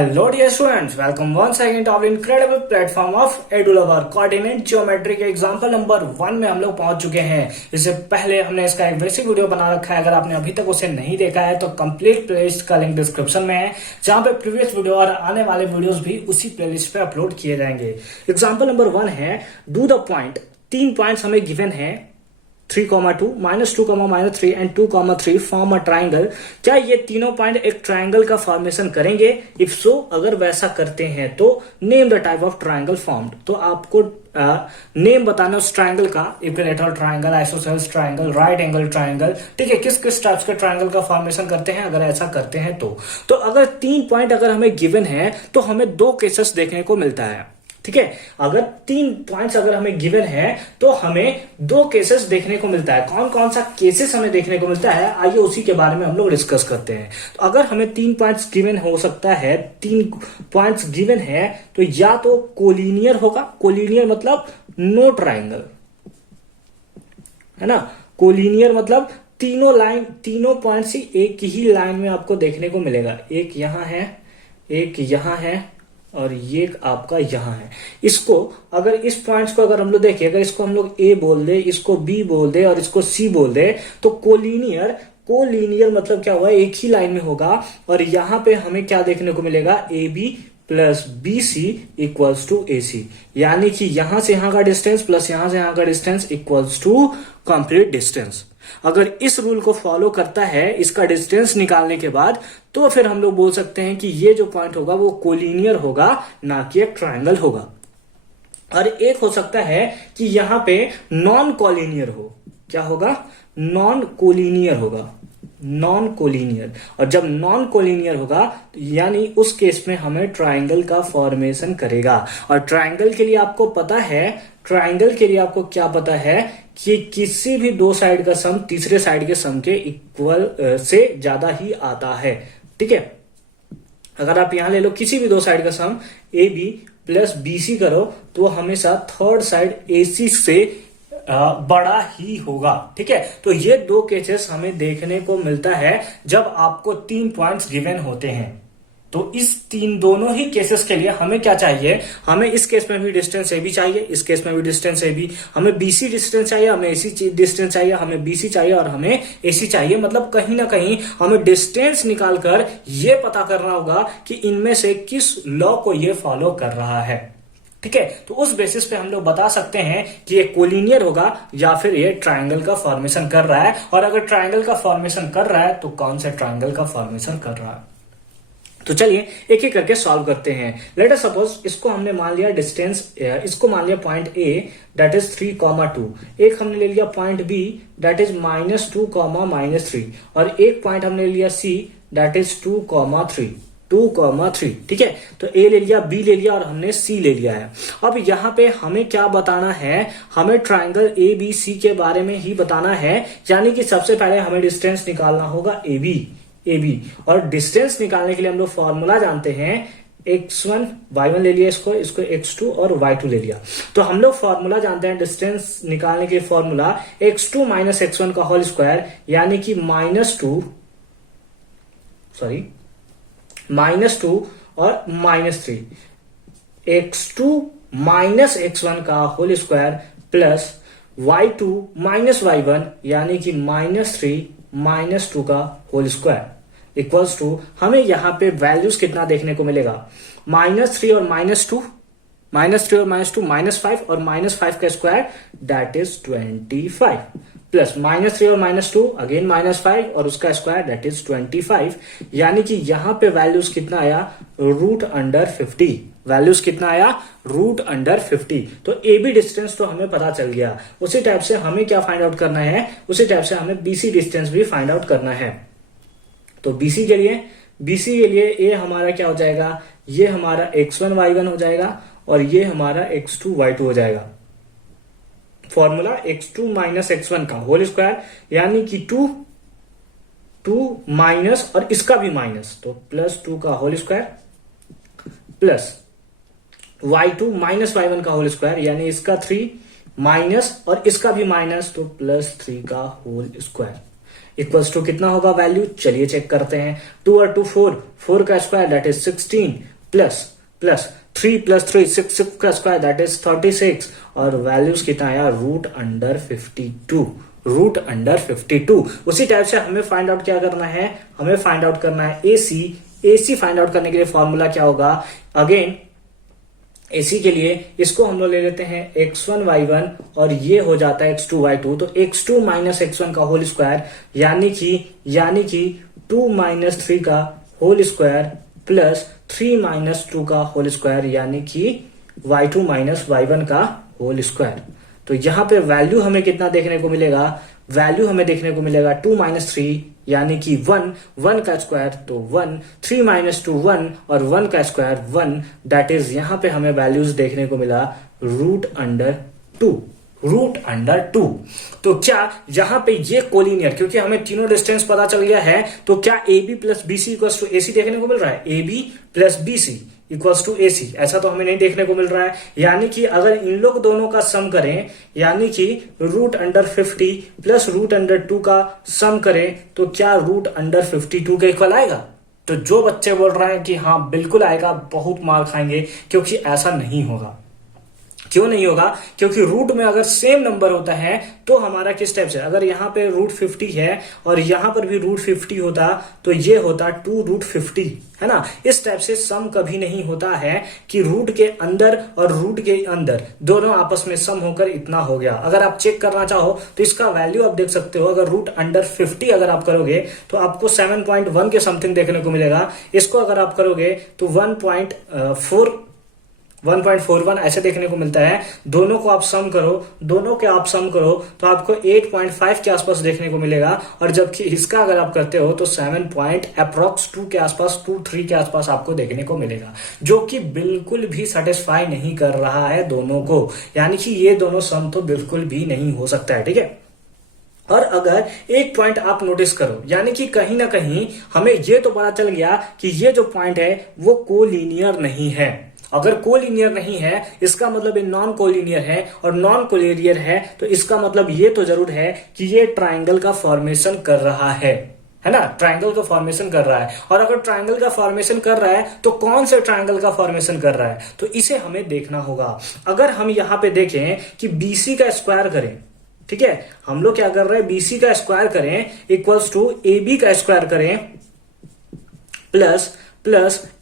Hello dear students, welcome once again to our incredible platform of EduLover coordinate geometry के example number 1 में हम लोग पहुंच चुके हैं। इससे पहले हमने इसका एक बेसिक वीडियो बना रखा है, अगर आपने अभी तक उसे नहीं देखा है तो कंप्लीट प्लेलिस्ट का लिंक डिस्क्रिप्शन में है, जहां पे प्रीवियस वीडियो और आने वाले वीडियोस भी उसी प्लेलिस्ट पे अपलोड किए जाएंगे। एग्जाम्पल नंबर 1 है डू द पॉइंट। 3 पॉइंट्स हमें गिवन है 3, 2, -2, -3 एंड 2, 3 फॉर्म अ ट्राइंगल। क्या ये तीनों पॉइंट एक ट्राइंगल का फॉर्मेशन करेंगे? इफ सो, अगर वैसा करते हैं तो name the type of triangle formed. तो आपको नेम बताना उस ट्राइंगल का, equilateral triangle, isosceles triangle, right angle triangle. ठीक है, किस किस टाइप्स के ट्राइंगल का फॉर्मेशन करते हैं अगर ऐसा करते हैं तो अगर 3 पॉइंट अगर हमें गिवन है तो हमें 2 केसेस देखने को मिलता है। ठीक है, अगर 3 पॉइंट्स अगर हमें गिवन है तो हमें 2 केसेस देखने को मिलता है। कौन कौन सा केसेस हमें देखने को मिलता है, आइए उसी के बारे में हम लोग डिस्कस करते हैं। तो अगर हमें 3 पॉइंट्स गिवन हो सकता है, 3 पॉइंट्स गिवन है तो या तो कोलिनियर होगा, कोलिनियर मतलब नो ट्राइंगल, है ना। कोलिनियर मतलब तीनों पॉइंट्स ही एक ही लाइन में आपको देखने को मिलेगा। एक यहां है, एक यहां है और ये आपका यहां है। इसको अगर इस पॉइंट्स को अगर हम लोग देखें, अगर इसको हम लोग ए बोल दे, इसको बी बोल दे और इसको सी बोल दे तो कोलिनियर मतलब क्या हुआ, एक ही लाइन में होगा। और यहां पे हमें क्या देखने को मिलेगा, A B plus B C equals to A C, यानी कि यहां से यहां का डिस्टेंस प्लस यहां से यहां का distance equals to complete distance. अगर इस रूल को फॉलो करता है इसका डिस्टेंस निकालने के बाद, तो फिर हम लोग बोल सकते हैं कि ये जो पॉइंट होगा वो कोलिनियर होगा, ना कि एक ट्रायंगल होगा। और एक हो सकता है कि यहां पे नॉन कोलिनियर हो। क्या होगा? नॉन कोलिनियर होगा, नॉन कोलिनियर। और जब नॉन कोलिनियर होगा तो यानी उस केस में हमें ट्राइंगल का फॉर्मेशन करेगा। और ट्राइंगल के लिए आपको पता है, ट्राइंगल के लिए आपको क्या पता है कि किसी भी 2 साइड का सम तीसरे साइड के सम के इक्वल से ज्यादा ही आता है। ठीक है, अगर आप यहां ले लो किसी भी 2 साइड का sum A B plus B C करो तो हमेशा थर्ड साइड ए सी से बड़ा ही होगा। ठीक है, तो ये 2 केसेस हमें देखने को मिलता है जब आपको 3 पॉइंट्स गिवन होते हैं। तो इस दोनों ही केसेस के लिए हमें क्या चाहिए, हमें इस केस में भी डिस्टेंस ए बी चाहिए, इस केस में भी डिस्टेंस ए बी, हमें बीसी डिस्टेंस चाहिए, हमें एसी डिस्टेंस चाहिए, हमें बीसी चाहिए और हमें एसी चाहिए। मतलब कहीं ना कहीं हमें डिस्टेंस निकालकर ये पता करना होगा कि इनमें से किस लॉ को ये फॉलो कर रहा है। ठीक है, तो उस बेसिस पे हम लोग बता सकते हैं कि ये कोलिनियर होगा या फिर ये ट्राइंगल का फॉर्मेशन कर रहा है। और अगर ट्राइंगल का फॉर्मेशन कर रहा है तो कौन से ट्राइंगल का फॉर्मेशन कर रहा है। तो चलिए एक एक करके सॉल्व करते हैं। लेट अस सपोज इसको हमने मान लिया डिस्टेंस, इसको मान लिया पॉइंट ए दैट इज 3, 2। एक हमने ले लिया पॉइंट बी दैट इज -2, -3 और एक पॉइंट हमने लिया सी दैट इज 2, 3। ठीक है, तो ए ले लिया, बी ले लिया और हमने सी ले लिया है। अब यहां पे हमें क्या बताना है, हमें ट्राइंगल ए बी सी के बारे में ही बताना है। यानी कि सबसे पहले हमें डिस्टेंस निकालना होगा ए बी। और डिस्टेंस निकालने के लिए हम लोग फॉर्मूला जानते हैं, x1 y1 ले लिया, इसको x2 और y2 ले लिया। तो हम लोग फॉर्मूला जानते हैं डिस्टेंस निकालने के फॉर्मूला x2 - x1 का होल स्क्वायर, यानी कि -2 और -3, x2 - x1 का whole square plus y2 - y1 यानी कि -3 - 2 का होल स्क्वायर इक्वल्स टू, हमें यहां पे वैल्यूज कितना देखने को मिलेगा, -3 और -2, -5 और -5 का स्क्वायर दैट इज 25 प्लस -3 और -2 अगेन -5 और उसका स्क्वायर दैट इज 25। यानी कि यहां पे वैल्यूज कितना आया, √50। वैल्यूज कितना आया, √50। तो ए बी डिस्टेंस तो हमें पता चल गया। उसी टाइप से हमें क्या फाइंड आउट करना है, उसी टाइप से हमें बीसी डिस्टेंस भी फाइंड आउट करना है। तो बीसी के लिए ए हमारा क्या हो जाएगा, ये हमारा x1 y1 हो जाएगा और ये हमारा x2 y2 हो जाएगा। फॉर्मूला x2 - x1 का होल स्क्वायर यानी कि 2 माइनस और इसका भी माइनस, तो +2 का whole square plus y2 - y1 का होल स्क्वायर यानी इसका 3 माइनस और इसका भी माइनस, तो +3 का होल स्क्वायर इक्वल्स टू कितना होगा वैल्यू, चलिए चेक करते हैं। 2 और 2 4 का square that is 16 plus plus 3 + 3 6 का स्क्वायर दैट इज 36 और वैल्यूज कितना आया √52 √52। उसी टाइप से हमें फाइंड आउट क्या करना है, हमें फाइंड आउट करना है AC फाइंड आउट करने के लिए फॉर्मूला क्या होगा, अगेन AC के लिए इसको हम लोग ले लेते हैं x1 y1 और ये हो जाता है x2 y2, तो x2 - x1 का होल स्क्वायर यानी कि 2 - 3 का होल स्क्वायर प्लस 3 - 2 का होल स्क्वायर यानी कि y2 - y1 का होल स्क्वायर। तो यहां पे वैल्यू हमें कितना देखने को मिलेगा, वैल्यू हमें देखने को मिलेगा 2 - 3 यानी कि 1 का स्क्वायर तो 1, 3 - 2 1 और 1 का स्क्वायर 1, दैट इज यहां पे हमें वैल्यूज देखने को मिला √2। तो क्या यहां पे ये कोलिनियर, क्योंकि हमें तीनों डिस्टेंस पता चल गया है, तो क्या AB + BC = AC देखने को मिल रहा है, AB + BC = AC, ऐसा तो हमें नहीं देखने को मिल रहा है। यानी कि अगर इन लोग दोनों का सम करें, यानी कि √50 प्लस √2 का सम करें तो क्या √52 के इक्वल आएगा। तो जो बच्चे बोल रहे हैं कि हाँ बिल्कुल आएगा, बहुत मार खाएंगे, क्योंकि ऐसा नहीं होगा। क्यों नहीं होगा, क्योंकि रूट में अगर सेम नंबर होता है तो हमारा किस टाइप से, अगर यहाँ पे √50 है और यहां पर भी √50 होता तो ये होता 2√50, है ना। इस टाइप से सम कभी नहीं होता है कि रूट के अंदर और रूट के अंदर दोनों आपस में सम होकर इतना हो गया। अगर आप चेक करना चाहो तो इसका वैल्यू आप देख सकते हो, अगर √50 अगर आप करोगे तो आपको 7.1 के समथिंग देखने को मिलेगा। इसको अगर आप करोगे तो 1.41 ऐसे देखने को मिलता है। दोनों को आप सम करो तो आपको 8.5 के आसपास देखने को मिलेगा, और जबकि इसका अगर आप करते हो तो 7.2 के आसपास, 2-3 के आसपास आपको देखने को मिलेगा, जो कि बिल्कुल भी सेटिस्फाई नहीं कर रहा है दोनों को। यानी कि ये दोनों सम तो बिल्कुल भी नहीं हो सकता है, ठीक है। और अगर एक पॉइंट आप नोटिस करो, यानी कि कहीं ना कहीं हमें ये तो पता चल गया कि ये जो पॉइंट है वो कोलिनियर नहीं है। अगर कोलिनियर नहीं है इसका मतलब ये नॉन कोलिनियर है, और नॉन कोलिनियर है तो इसका मतलब ये तो जरूर है कि ये ट्राइंगल का फॉर्मेशन कर रहा है ना, ट्राइंगल का फॉर्मेशन कर रहा है। और अगर ट्राइंगल का फॉर्मेशन कर रहा है तो कौन से ट्राइंगल का फॉर्मेशन कर रहा है, तो इसे हमें देखना होगा। अगर हम यहां पे देखें कि BC का स्क्वायर करें, ठीक है, हम लोग क्या कर रहे हैं, BC का स्क्वायर करें इक्वल्स टू AB का स्क्वायर करें प्लस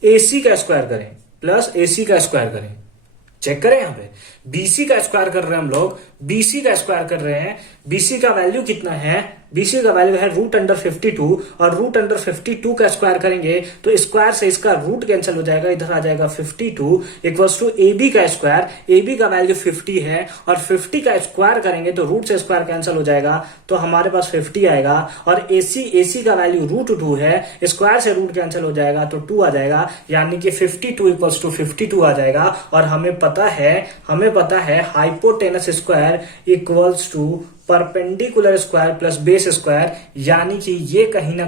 AC का स्क्वायर करें प्लस AC का स्क्वायर करें। चेक करें, यहां पे BC का स्क्वायर कर रहे हैं हम लोग, BC का स्क्वायर कर रहे हैं। BC का वैल्यू कितना है, BC का वैल्यू है √52, और √52 का स्क्वायर करेंगे तो स्क्वायर से इसका रूट कैंसिल हो जाएगा, इधर आ जाएगा 52 इक्वल्स टू AB का स्क्वायर। AB का वैल्यू 50 है और 50 का स्क्वायर करेंगे तो रूट से स्क्वायर कैंसिल हो जाएगा, तो हमारे पास 50 आएगा। और AC का वैल्यू √2 है, स्क्वायर से रूट कैंसिल हो जाएगा तो 2 आ जाएगा, यानी कि 52 इक्वल्स टू 52 आ जाएगा। और हमें पता है hypotenuse square equals to perpendicular square plus base square, यानी कि ये कहीं ना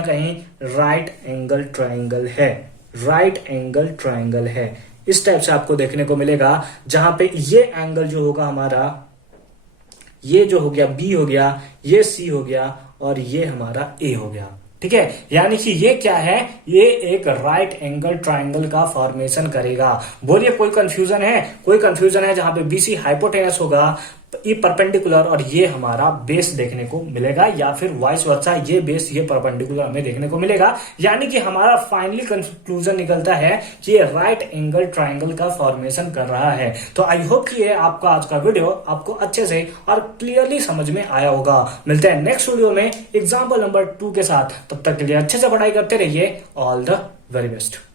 कहीं राइट एंगल ट्राइंगल है। इस टाइप से आपको देखने को मिलेगा, जहां पे ये एंगल जो होगा हमारा, ये जो हो गया B हो गया, ये C हो गया और ये हमारा A हो गया, ठीक है। यानी कि ये क्या है, ये एक राइट एंगल ट्राइंगल का फॉर्मेशन करेगा। बोलिए कोई कंफ्यूजन है, जहां पे BC हाइपोटेनस होगा, ये परपेंडिकुलर और ये हमारा बेस देखने को मिलेगा, या फिर वाइस वर्सा, ये बेस ये परपेंडिकुलर हमें देखने को मिलेगा। यानी कि हमारा फाइनली कंक्लूजन निकलता है कि ये राइट एंगल ट्राइंगल का फॉर्मेशन कर रहा है। तो आई होप कि ये आपका आज का वीडियो आपको अच्छे से और क्लियरली समझ में आया होगा। मिलते हैं नेक्स्ट वीडियो में एग्जाम्पल नंबर 2 के साथ, तब तक के लिए अच्छे से पढ़ाई करते रहिए। All the very best.